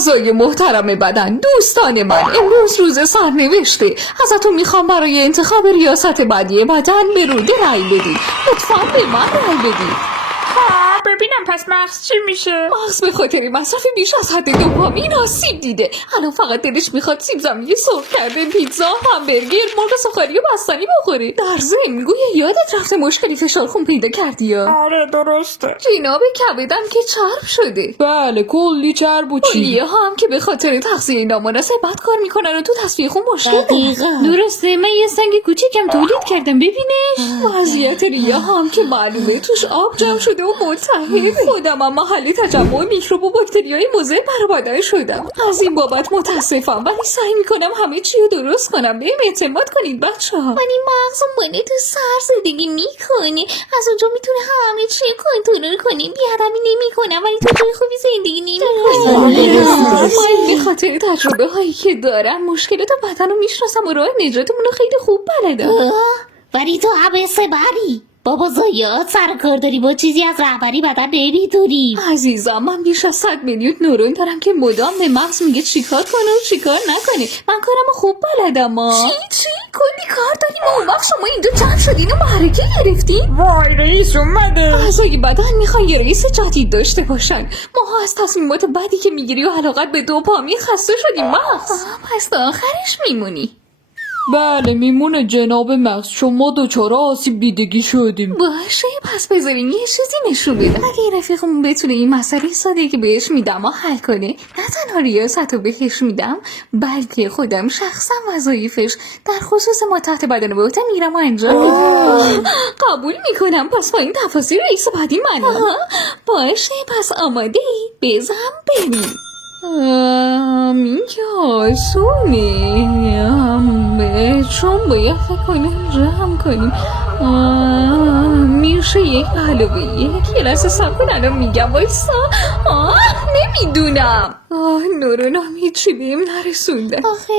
اعضای محترم بدن، دوستان من، امروز روز سرنوشته. ازتون میخوام برای انتخاب ریاست بعدی بدن به روده رأی بدید. لطفاً به من رأی بدید. ببینم پس مغز چی میشه؟ مغز به خاطر مصرف بیش از حد دوپامین آسیب دیده. الان فقط دلش میخواد سیب زمینی سرخ کرده، پیتزا، همبرگر، مرغ سوخاری و بستنی بخوره. در ضمن گویا یادت رفته مشکلی فشار خون پیدا کردی یا؟ آره درسته. جناب کبدم که چرب شده. بله کلی چرب و چی. کلیه ها هم که به خاطر تغذیه نامناسب بد کار میکنن و تو تصفیه خون مشکل دارن. درسته، من یه سنگ کوچیکم تولید کردم، ببینش. وضعیت ریه هم که معلومه توش آب جمع شده و ملتهب. خودم هم محل تجمع میکروب و باکتریای مضر برای بدن شدم. از این بابت متاسفم، ولی سعی میکنم همه چی رو درست کنم. بهم اعتماد کنید بچه‌ها. ولی مغز منه تو سر زدگی میکنه، از اونجا میتونه همه چی کنترل کنه. بیادمی نمیکنم ولی تو جای خوبی زندگی نمیکنم. من به خاطر تجربه هایی که دارم مشکلات بدن رو میشناسم و راه نجاتمون رو خیلی خوب بلدم. ولی تو عبسه بری بابا، زایات سر کار داری، با چیزی از رهبری بدن نمیدونی. عزیزم من بیش از 100 میلیون نورون دارم که مدام به مغز میگه چیکار کنه و چیکار نکنه. من کارمو خوب بلدم. چی کلی کار داریم و اون وقت شما اینجا جمع شدین و معرکه گرفتین؟ وای رئیس اومده. اعضای بدن میخوان یه رئیس جدید داشته باشن. ماها از تصمیمات بدی که میگیری و علاقت به دوپامین خسته شدیم مغز. پس تا آخرش میمونی. بله میمونه جناب مغز، شما دوچاره آسیب دیدگی شدیم. باشه پس بذارین یه چیزی نشون بدم. اگه رفیقمون بتونه این مسئله ساده که بهش میدم و حل کنه، نه تنها ریاست رو بهش میدم بلکه خودم شخصا وظایفش در خصوص ما تحت بدن بهتن میرم و انجام میدم. قبول میکنم. پس با این تفاصیل رئیس بعدی منم. باشه پس آماده ای؟ بزن بریم. این که آسونه. چون باید فکر کنیم جمع کنیم. میشه یک علاوه یک لحظه سب کن الان میگم وایسا. نمیدونم. نورونام هیچی بهم نرسونده. آخه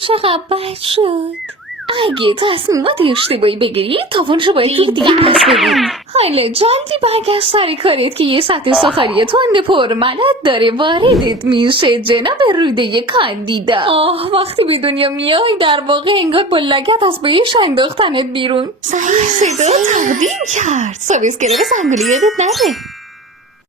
چقدر بد شد. اگه تصمیمات اشتباهی بگیری تاوانشو باید تو دیگه پس بدی. حالا جلدی برگشت سر کارت که یه سطح سخاری تند پرملت داره واردت میشه جناب روده کاندیدا. وقتی به دنیا میای در واقع انگار با لگد از بهش انداختنت بیرون. صدا تقدیم کرد. سابسکرایب سنگولی یادت نره.